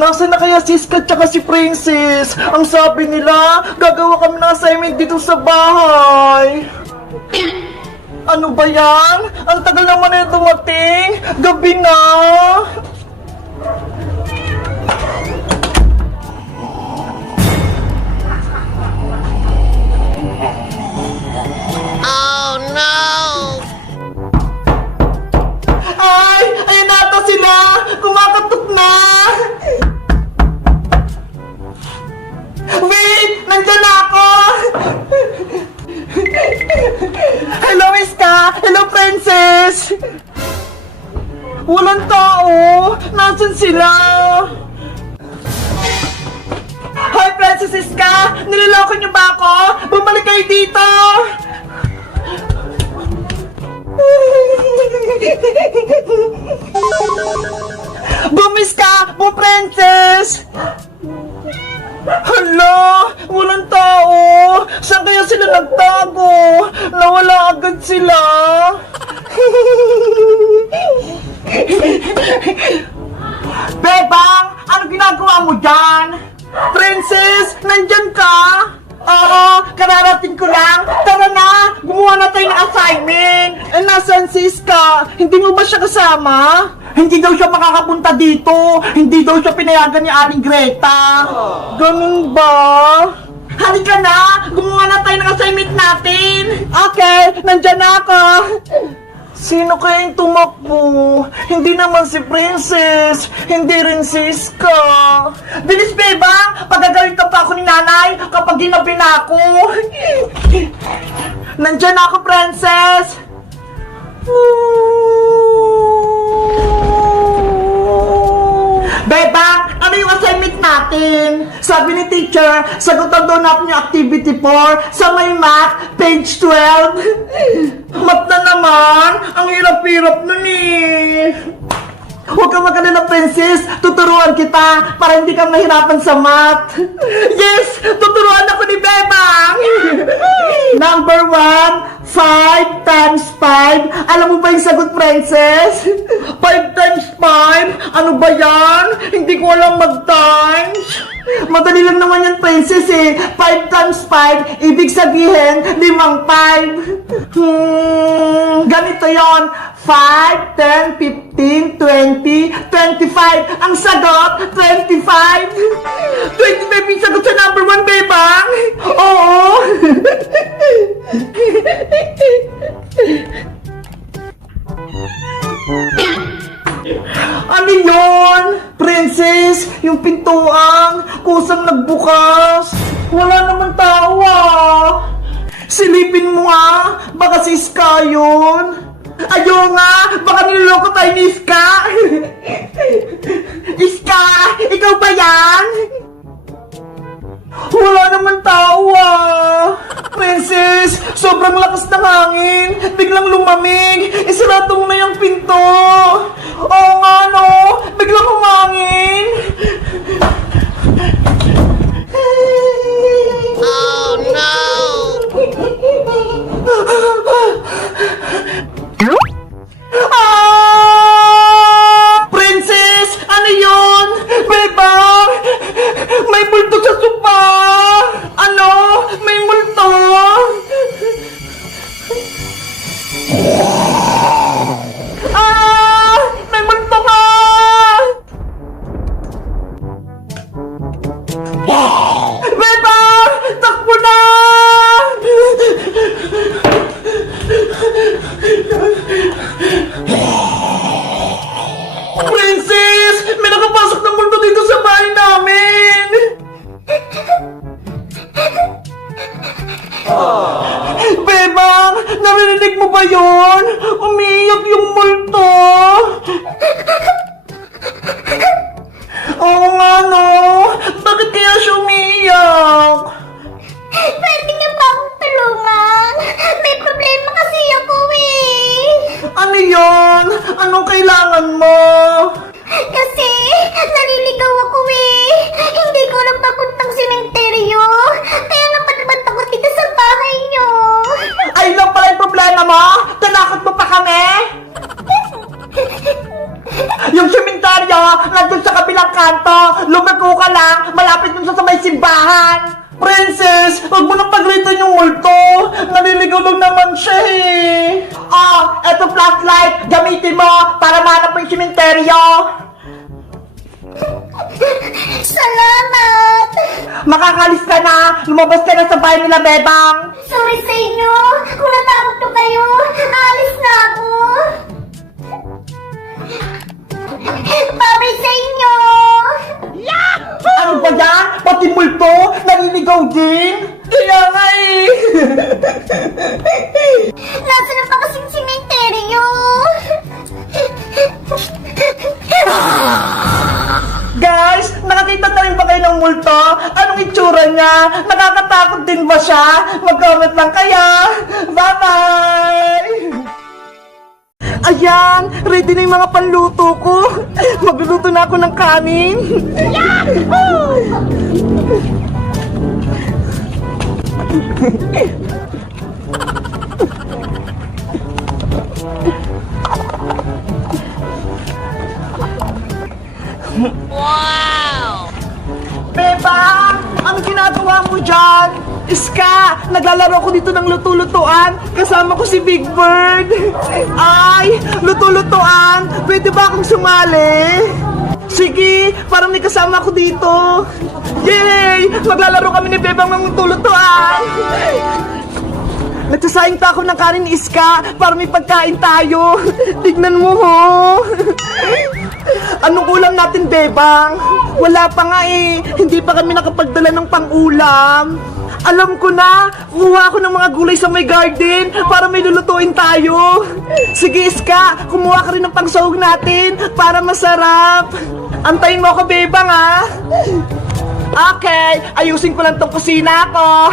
Nasaan na kaya si Iska tsaka si Princess? Ang sabi nila, gagawa kami ng assignment dito sa bahay. Ano ba yan? Ang tagal naman na dumating. Gabi na. Oh no! Ay! Ayun na ata sila! Kumakatok na! Wait! Nandyan na ako! Hello, Iska! Hello, Princess! Walang tao! Nasaan sila? Hi, Princess Iska! Niloloko niyo ba ako? Bumalik kayo dito! Bumis ka! Bu Princess! Hala! Walang tao! Saan kaya sila nagtago? Nawala agad sila! Bebang! Ano ginagawa mo dyan? Princess! Nandyan ka? Oo! Kararating ko lang! Tara na! Gumawa na tayo ng assignment! Eh, nasaan si Iska? Hindi mo ba siya kasama? Hindi daw siya makakapunta dito! Hindi daw siya pinayagan ni Aling Greta! Ganun ba? Halika na! Gumawa na tayo ng assignment natin! Okay! Nandyan na ako! Sino kayang tumakbo? Hindi naman si Princess. Hindi rin si Iska. Bilis, Bebang! Pagagaling ka pa ako ni Nanay kapag ginabi na ako. Nandyan ako, Princess. Bebang, ano yung assignment natin? Sabi ni teacher, sagutan daw natin yung activity 4 sa may math, page 12. Math na naman, ang hirap-hirap nun eh. Huwag ka magkalala, Princess. Tuturuan kita para hindi ka mahirapan sa math. Yes! Tuturuan ako ni Bebang! Number 1, 5 times 5. Alam mo ba yung sagot, Princess? 5 times 5? Ano ba yan? Hindi ko alam mag-times. Madali lang naman yan, Princess eh. 5 times 5, ibig sabihin, 5. Ganito yon. 5, 10, 15, 20, 25. Ang sagot, 25. 25 yung sagot sa number 1, Bebang. Oo. Ano yun? Princess, yung pintuan, kusang nagbukas. Wala namang tao ah. Silipin mo nga, baka si Iska yun. Ayaw nga, baka niloloko tayo ni Iska. Iska, ikaw ba yan? Wala naman tao ah. Princess, sobrang lakas ng hangin. Biglang lumamig. Isarado mo na yung pinto. Oo nga no, biglang humangin. Oh no! Princess, ano yun? Bebang, may multo sa sopa. Ano? May multo? May multo ka! Bebang, takbo na! Princess! May nakapasok ng multo dito sa bahay namin! Bebang! Narinig mo ba yun? Umiiyak yung multo! Oo nga no! Bakit kaya siya umiiyak? Pwede niyo ba akong tulungan? May problema kasi ako eh. Ano yun? Anong kailangan mo? Kasi naliligaw ako eh. Hindi ko lang papuntang sementeryo. Kaya napadbad ako dito sa bahay niyo. Ay lang pala yung problema mo? Tinakot mo pa kami? Yung sementeryo nandun sa kabilang kanto. lumako ka lang, malapit dun sa may simbahan. Princess, huwag mo nang paglitan yung multo. Naliligaw lang naman siya eh. Oh, eto flashlight, gamitin mo para mahanap mo yung simenteryo. Salamat! Makakalis ka na, lumabas ka na sa bahay nila, Bebang. Sorry sa inyo! Kung natakot ko kayo, alis na ako! Babay sa inyo! Ano ba yan? Pati multo, naliligaw din. Kaya nga eh. Nasaan na pa kasing simenteryo? Guys, nakakita na rin ba kayo ng multo? Anong itsura niya? Nakakatakot din ba siya? Mag-comment lang kaya. Bye-bye! Ayan, ready na yung mga panluto ko. Magluluto na ako ng kanin. Wow! Beba! Anong ginagawa mo dyan? Iska! Naglalaro ko dito ng luto-lutuan. Kasama ko si Big Bird. Ay! Luto-lutuan! Pwede ba akong sumali? Sige! Parang may kasama ko dito. Yay! Maglalaro kami ni Bebang ng luto-lutuan. Nagsasayang pa ako ng kanin ni Iska para may pagkain tayo. Tignan mo ho. Anong ulam natin, Bebang? Wala pa nga eh. Hindi pa kami nakapagdala ng pang-ulam. Alam ko na, kuha ako ng mga gulay sa may garden para may lulutuin tayo. Sige, Iska, kumuha ka rin ng pangsahog natin para masarap. Antayin mo ako, Bebang, ha? Okay, ayusin ko lang tong kusina ko.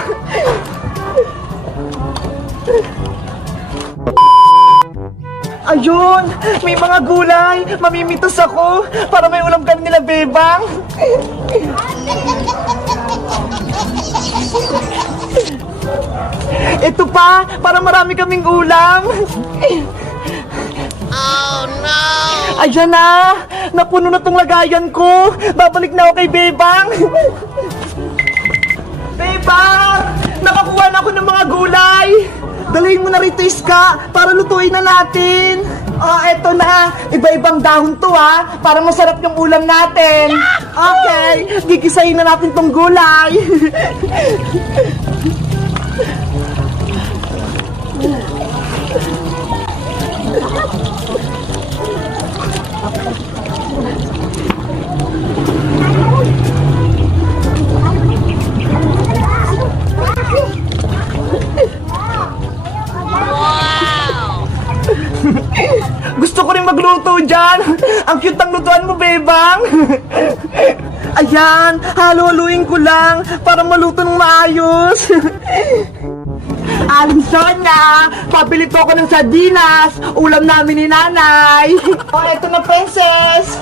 Ayun! May mga gulay! Mamimitas ako para may ulam kami nila, Bebang! Ito pa! Para marami kaming ulam! Oh no! Ayan na! Napuno na tong lagayan ko! Babalik na ako kay Bebang! Bebang! Nakakuha na ako ng mga gulay! Dalhin mo na rito, Iska, para lutuin na natin. Oh, eto na. Iba-ibang dahon to, ha, para masarap yung ulam natin. Okay, gigisahin na natin tong gulay. Gusto ko rin magluto dyan. Ang cute ang lutuan mo, Bebang. Ayan, halo-haluin ko lang para maluto ng maayos. Aling Sonia, pabili po ako ng sardinas. Ulam namin ni Nanay. Oh, eto na, Princess.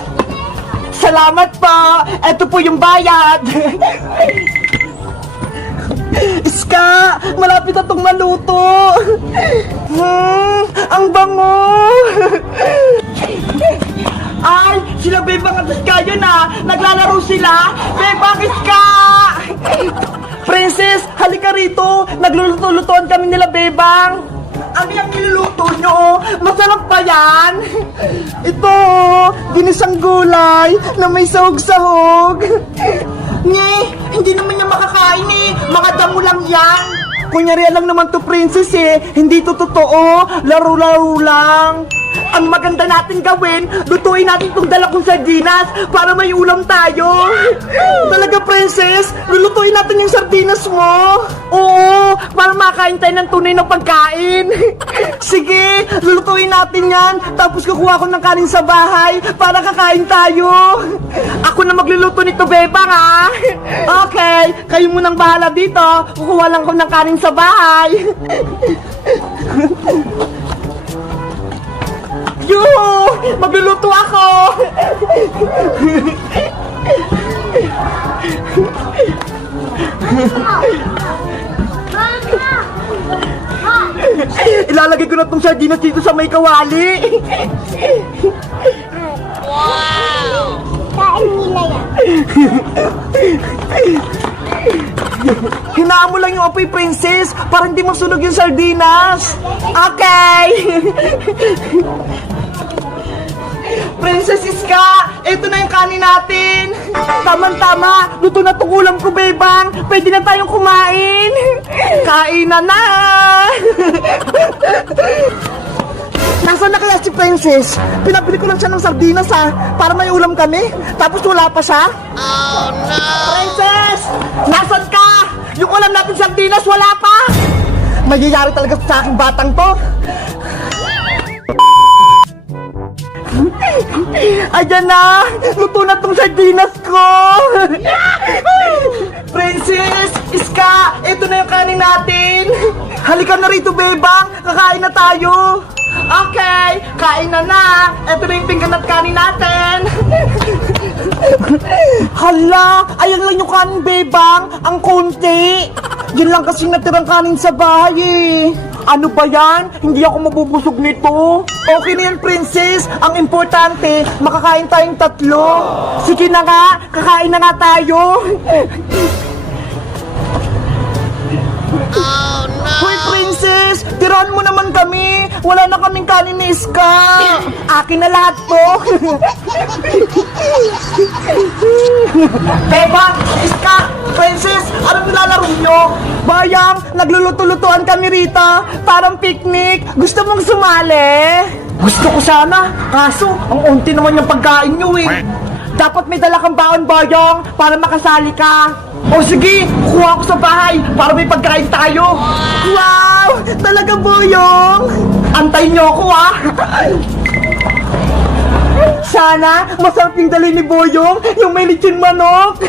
Salamat po. Eto po yung bayad. Iska, malapit na itong maluto. Ang bango. Ay, sila Bebang at Iska yun ah. Naglalaro sila. Bebang, Iska. Princess, halika rito. Nagluluto-lutoan kami nila, Bebang. Ano yung niluluto nyo? Masarap pa yan? Ito, ginisang gulay na may sahog-sahog. Nye, hindi naman niya makakain eh. Mga damo lang yan. Kunyari lang naman to, Princess eh. Hindi to totoo. Laro-laro lang. Ang maganda natin gawin, lutuin natin itong dala kong sardinas para may ulam tayo. Talaga, Princess? Lulutuin natin yung sardinas mo? Oo, para makain tayo ng tunay na pagkain. Sige, lulutuin natin yan. Tapos kukuha ko ng kanin sa bahay para kakain tayo. Ako na magluluto nito, Bebang, ha? Okay, kayo munang bahala dito. Kukuha lang ko ng kanin sa bahay. Yoo! Magluluto ako! Ilalagay ko na tong sardinas dito sa may kawali. Wow! Kain nila yan. Hinaan mo lang yung apoy, princess, para hindi masunog yung sardinas. Okay. Princess Iska, ito na yung kanin natin. Tama-tama, luto na tong ulam ko, bebang. Pwede na tayong kumain. Kain na na. Nasaan na kaya si Princess? Pinabili ko lang siya ng sardinas ha, para may ulam kami. Tapos wala pa siya. Oh no! Princess! Nasaan ka? Yung ulam natin sardinas, wala pa. Magyayari talaga sa aking batang to. Ayan na! Luto na tong sardinas ko! Princess! Iska! Ito na yung kanin natin! Halika na rito, bebang! Kakain na tayo! Okay! Kain na na! Ito na yung pinggan at kanin natin! Hala! Ayan lang yung kanin, bebang! Ang konti! Yan lang kasing natirang kanin sa bahay eh! Ano ba yan? Hindi ako mabubusog nito. Okay na yan, princess. Ang importante, makakain tayong tatlo. Sige na nga, kakain na nga tayo. Oh no! Hoy, princess! Tirahan mo naman kami. Wala na kaming kanin ni Iska. Akin na lahat to. Beba, Iska, princess, anong nilalaro nyo? Bayang, nagluluto-lutuan kami rito. Parang picnic. Gusto mong sumali? Gusto ko sana. Kaso, ang unti naman yung pagkain nyo eh. Dapat may dala kang baon, Bayong, para makasali ka. O sige, kuha ko sa bahay para may pagkain tayo. Wow! Talaga, Boyong! Antayin nyo ako, ha? Sana, masarap yung dali ni Boyong, yung may lechon manok.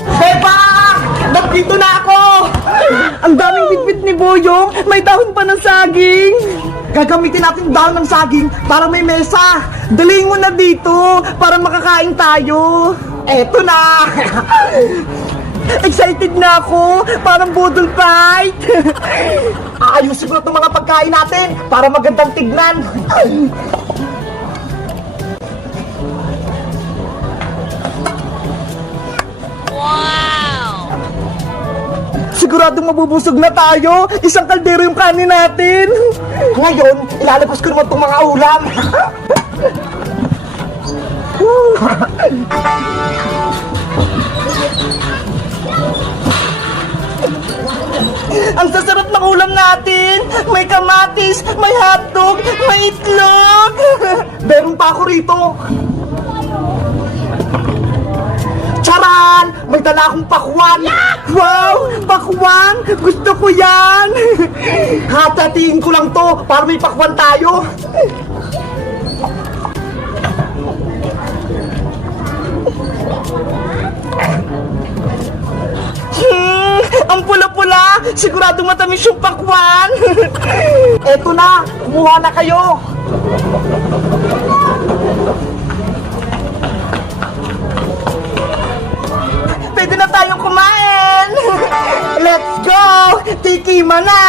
Beba! Nandito na ako! Ang daming bitbit ni Boyong, may dahon pa ng saging. Gagamitin natin dahon ng saging para may mesa. Dalihin mo na dito para makakain tayo. Eto na! Excited na ako! Parang budol fight! Aayusin ko na itong mga pagkain natin para magandang tignan. Wow! Siguradong mabubusog na tayo. Isang kaldero yung kanin natin. Ngayon, ilalabas ko naman itong mga ulam. Ang sasarap ng ulam natin. May kamatis, may hotdog, may itlog. Meron pa ako rito. Charan! May dala akong pakwan! Wow! Pakwan! Gusto ko yan! Hatatiin ko lang to para may pakwan tayo! Ang pula-pula! Siguradong matamis yung pakwan! Eto na! Kumuha na kayo! Pwede na tayong kumain! Let's go! Tikima na!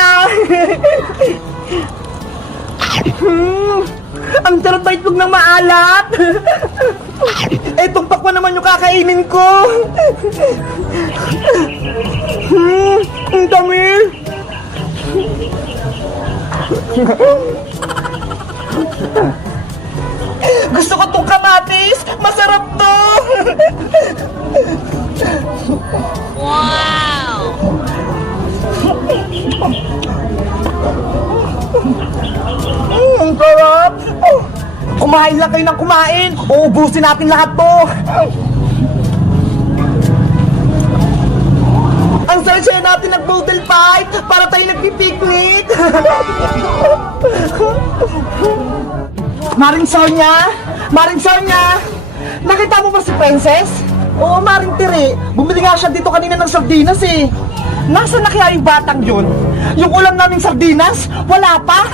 Ang sarap na itlog ng maalat! Etong pakwan naman yung kakainin ko! Ang dami! Gusto ko tong kamatis! Masarap to! Wow! Ang sarap! Kumain lang kayo ng kumain! Uubusin natin lahat to! Ang saya natin nag-boodle fight para tayo nagpipiknik! Maring Sonia! Maring Sonia! Nakita mo ba si Princess? Oo, Maring Tiri. Bumili nga siya dito kanina ng sardinas eh. Nasaan na kaya yung batang yun? Yung ulam naming sardinas? Wala pa?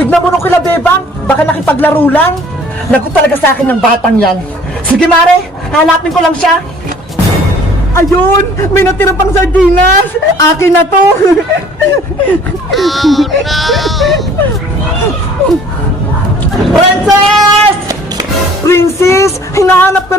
Tignan mo nung kila Bebang, baka nakipaglaro lang. Lagot talaga sa akin ng batang yan. Sige Mare, hanapin ko lang siya. Ayun! May natira pang sardinas! Akin na to! Oh no! Princess! Princess, hinahanap ka